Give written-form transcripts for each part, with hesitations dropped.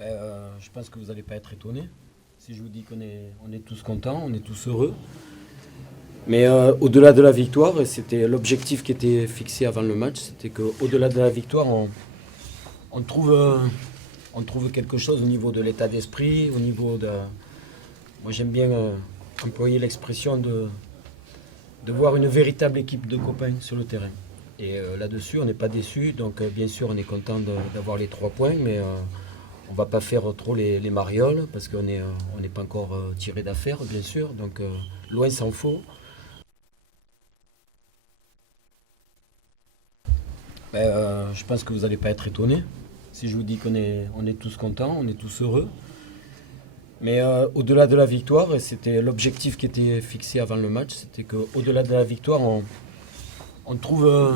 Je pense que vous n'allez pas être étonnés si je vous dis on est tous contents, on est tous heureux. Mais au-delà de la victoire, et c'était l'objectif qui était fixé avant le match, c'était qu'au-delà de la victoire, on trouve quelque chose au niveau de l'état d'esprit, au niveau de... Moi j'aime bien employer l'expression de voir une véritable équipe de copains sur le terrain. Et là-dessus, on n'est pas déçus, donc bien sûr on est content d'avoir les 3 points, mais on ne va pas faire trop les marioles, parce qu'on n'est pas encore tiré d'affaire, bien sûr, donc loin s'en faut. Je pense que vous n'allez pas être étonnés si je vous dis on est tous contents, on est tous heureux. Mais au-delà de la victoire, et c'était l'objectif qui était fixé avant le match, c'était qu'au-delà de la victoire, on trouve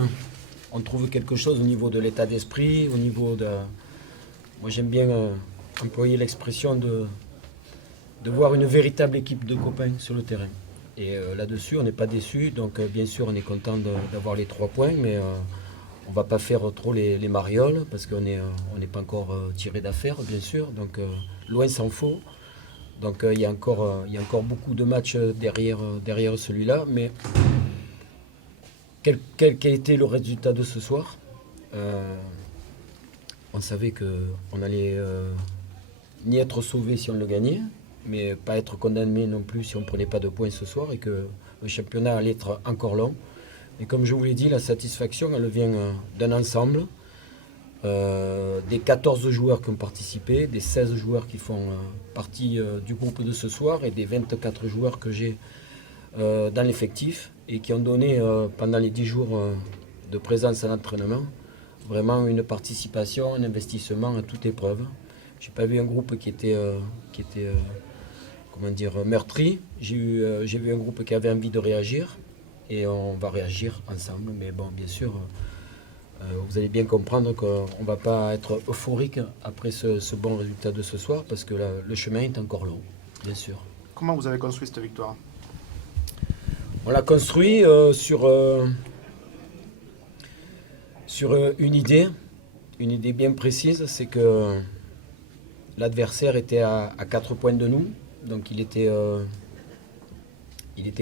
quelque chose au niveau de l'état d'esprit, au niveau de... Moi j'aime bien employer l'expression de voir une véritable équipe de copains sur le terrain. Et là-dessus, on n'est pas déçus, donc bien sûr on est content d'avoir les 3 points, mais on ne va pas faire trop les marioles, parce qu'on n'est pas encore tiré d'affaire, bien sûr, donc loin s'en faut. Donc il y a encore beaucoup de matchs derrière celui-là, mais quel a été le résultat de ce soir? On savait qu'on allait ni être sauvé si on le gagnait, mais pas être condamné non plus si on ne prenait pas de points ce soir, et que le championnat allait être encore long. Et comme je vous l'ai dit, la satisfaction, elle vient d'un ensemble, des 14 joueurs qui ont participé, des 16 joueurs qui font partie du groupe de ce soir, et des 24 joueurs que j'ai dans l'effectif, et qui ont donné pendant les 10 jours de présence à l'entraînement vraiment une participation, un investissement à toute épreuve. Je n'ai pas vu un groupe qui était comment dire, meurtri. J'ai vu un groupe qui avait envie de réagir, et on va réagir ensemble. Mais bon, bien sûr, vous allez bien comprendre qu'on ne va pas être euphorique après ce bon résultat de ce soir, parce que le chemin est encore long, bien sûr. Comment vous avez construit cette victoire? On l'a construit sur une idée bien précise, c'est que l'adversaire était à 4 points de nous, donc il était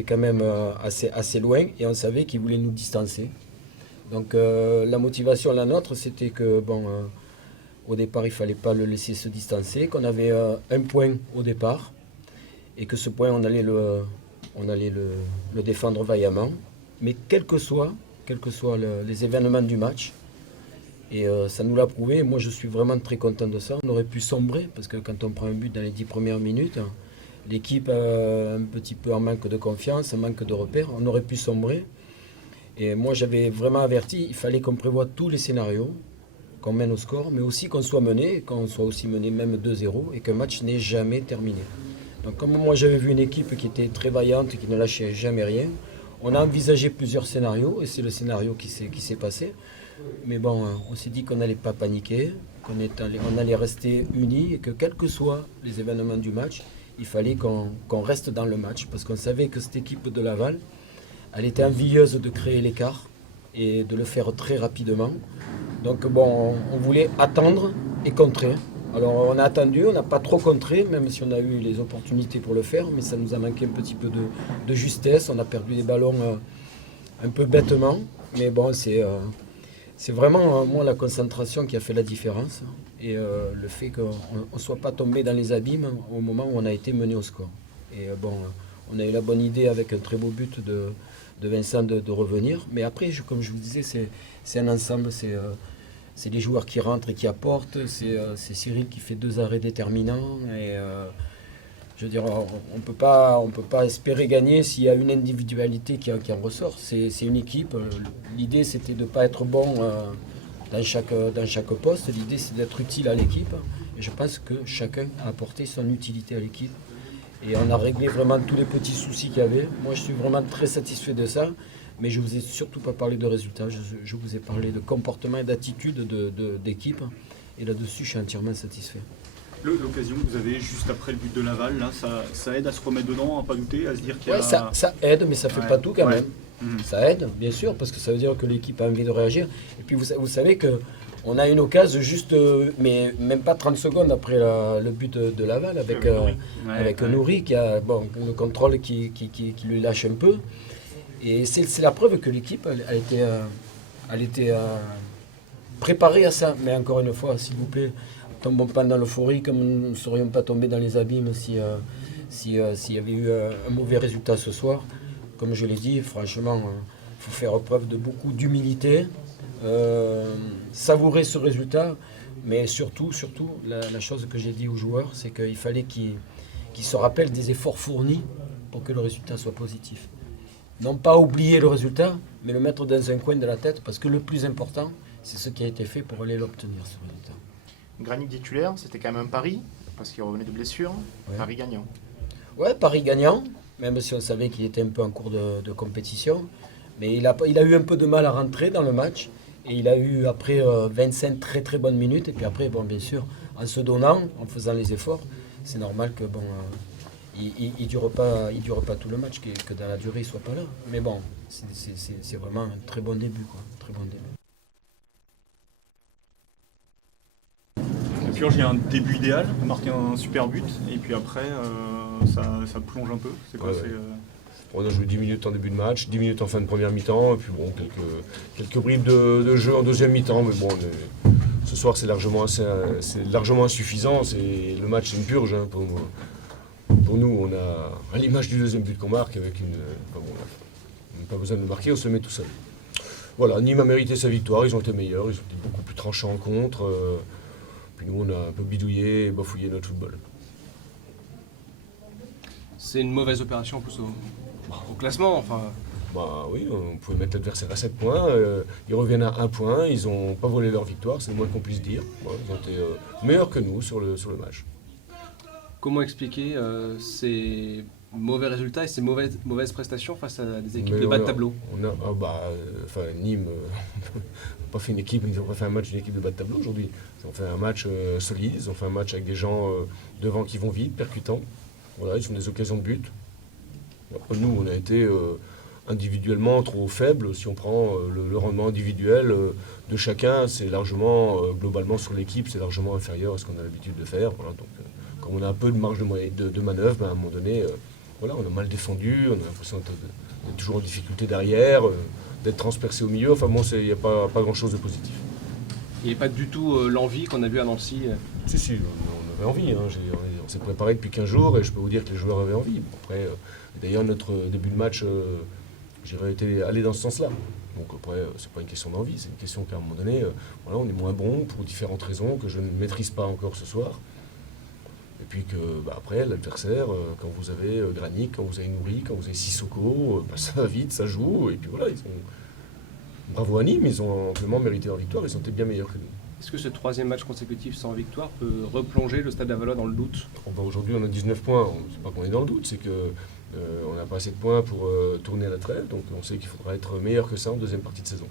quand même assez loin, et on savait qu'il voulait nous distancer. Donc la motivation, la nôtre, c'était que au départ il ne fallait pas le laisser se distancer, qu'on avait un point au départ, et que ce point on allait le défendre vaillamment, mais quels que soient les événements du match. Et ça nous l'a prouvé. Moi, je suis vraiment très content de ça. On aurait pu sombrer, parce que quand on prend un but dans les 10 premières minutes, l'équipe un petit peu en manque de confiance, en manque de repères, on aurait pu sombrer. Et moi, j'avais vraiment averti, il fallait qu'on prévoie tous les scénarios, qu'on mène au score, mais aussi qu'on soit mené, qu'on soit aussi mené même 2-0, et qu'un match n'est jamais terminé. Donc comme moi, j'avais vu une équipe qui était très vaillante, qui ne lâchait jamais rien, on a envisagé plusieurs scénarios, et c'est le scénario qui s'est passé. Mais bon, on s'est dit qu'on n'allait pas paniquer, on allait rester unis, et que quels que soient les événements du match, il fallait qu'on reste dans le match, parce qu'on savait que cette équipe de Laval, elle était envieuse de créer l'écart et de le faire très rapidement. Donc bon, on voulait attendre et contrer. Alors on a attendu, on n'a pas trop contré, même si on a eu les opportunités pour le faire, mais ça nous a manqué un petit peu de justesse. On a perdu des ballons un peu bêtement, mais bon, c'est vraiment moi la concentration qui a fait la différence, et le fait qu'on ne soit pas tombé dans les abîmes au moment où on a été mené au score. Et bon, on a eu la bonne idée avec un très beau but de Vincent de revenir, mais après, comme je vous disais, c'est un ensemble, c'est les joueurs qui rentrent et qui apportent, c'est Cyril qui fait 2 arrêts déterminants, et je veux dire, on ne peut pas espérer gagner s'il y a une individualité qui en ressort. C'est une équipe. L'idée, c'était de ne pas être bon dans chaque poste. L'idée, c'est d'être utile à l'équipe. Et je pense que chacun a apporté son utilité à l'équipe. Et on a réglé vraiment tous les petits soucis qu'il y avait. Moi, je suis vraiment très satisfait de ça. Mais je ne vous ai surtout pas parlé de résultats. Je vous ai parlé de comportement et d'attitude d'équipe. Et là-dessus, je suis entièrement satisfait. L'occasion que vous avez juste après le but de Laval, là, ça aide à se remettre dedans, à ne pas douter, à se dire qu'il y a... Ouais, ça aide, mais ça ne fait pas tout quand même. Ça aide, bien sûr, parce que ça veut dire que l'équipe a envie de réagir. Et puis vous savez que On a une occasion juste, mais même pas 30 secondes après le but de Laval avec Nouri qui a le contrôle qui lui lâche un peu. Et c'est la preuve que l'équipe elle était préparée à ça. Mais encore une fois, s'il vous plaît, tombons pas dans l'euphorie comme nous ne serions pas tombés dans les abîmes s'il y avait eu un mauvais résultat ce soir. Comme je l'ai dit, franchement, il faut faire preuve de beaucoup d'humilité. Savourer ce résultat, mais surtout la chose que j'ai dit aux joueurs, c'est qu'il fallait qu'ils se rappellent des efforts fournis pour que le résultat soit positif. Non pas oublier le résultat, mais le mettre dans un coin de la tête, parce que le plus important, c'est ce qui a été fait pour aller l'obtenir, ce résultat. Granic titulaire, c'était quand même un pari, parce qu'il revenait de blessure. Ouais. Paris gagnant. Ouais, Paris gagnant, même si on savait qu'il était un peu en cours de compétition, mais il a eu un peu de mal à rentrer dans le match. Et il a eu après 25 très très bonnes minutes. Et puis après, bien sûr, en se donnant, en faisant les efforts, c'est normal que il dure pas tout le match, que dans la durée il soit pas là. Mais bon, c'est vraiment un très bon début, quoi. Très bon début. Le Purge, il y a un début idéal, marquer un super but, et puis après, ça plonge un peu. C'est quoi On a joué 10 minutes en début de match, 10 minutes en fin de première mi-temps, et puis bon, quelques bribes de jeu en deuxième mi-temps, mais bon, ce soir c'est largement insuffisant. Le match c'est une purge hein, pour nous. On a à l'image du deuxième but qu'on marque, avec on n'a pas besoin de le marquer, on se met tout seul. Voilà, Nîmes a mérité sa victoire, ils ont été meilleurs, ils ont été beaucoup plus tranchants en contre, puis nous on a un peu bidouillé et bafouillé notre football. C'est une mauvaise opération en plus au classement. Enfin. Bah oui, on pouvait mettre l'adversaire à 7 points, ils reviennent à 1 point, ils n'ont pas volé leur victoire, c'est le moins qu'on puisse dire. Bon, ils ont été meilleurs que nous sur le match. Comment expliquer ces mauvais résultats et ces mauvaises prestations face à des équipes de bas de tableau? Nîmes n'a pas fait une équipe, ils n'ont pas fait un match d'une équipe de bas de tableau aujourd'hui. Ils ont fait un match solide, ils ont fait un match avec des gens devant qui vont vite, percutants. Voilà, ils ont des occasions de but. Après, nous, on a été individuellement trop faibles. Si on prend le rendement individuel de chacun, c'est largement, globalement sur l'équipe, c'est largement inférieur à ce qu'on a l'habitude de faire. Voilà, donc, comme on a un peu de marge de manœuvre, à un moment donné, on a mal défendu, on a l'impression d'être toujours en difficulté derrière, d'être transpercé au milieu. Enfin bon, il n'y a pas grand-chose de positif. Il n'y a pas du tout l'envie qu'on a vu à Nancy. Si, on avait envie. Hein. On s'est préparé depuis 15 jours et je peux vous dire que les joueurs avaient envie. Après, d'ailleurs, notre début de match, j'irais aller dans ce sens-là. Donc après, c'est pas une question d'envie, c'est une question qu'à un moment donné, on est moins bon pour différentes raisons que je ne maîtrise pas encore ce soir. Et puis que après, l'adversaire, quand vous avez Granic, quand vous avez Nouri, quand vous avez Sissoko, ça va vite, ça joue. Et puis voilà, bravo à Nîmes, ils ont amplement mérité leur victoire, ils ont été bien meilleurs que nous. Est-ce que ce troisième match consécutif sans victoire peut replonger le Stade Lavallois dans le doute? Aujourd'hui, on a 19 points. C'est pas qu'on est dans le doute, c'est qu'on n'a pas assez de points pour tourner à la trêve. Donc on sait qu'il faudra être meilleur que ça en deuxième partie de saison.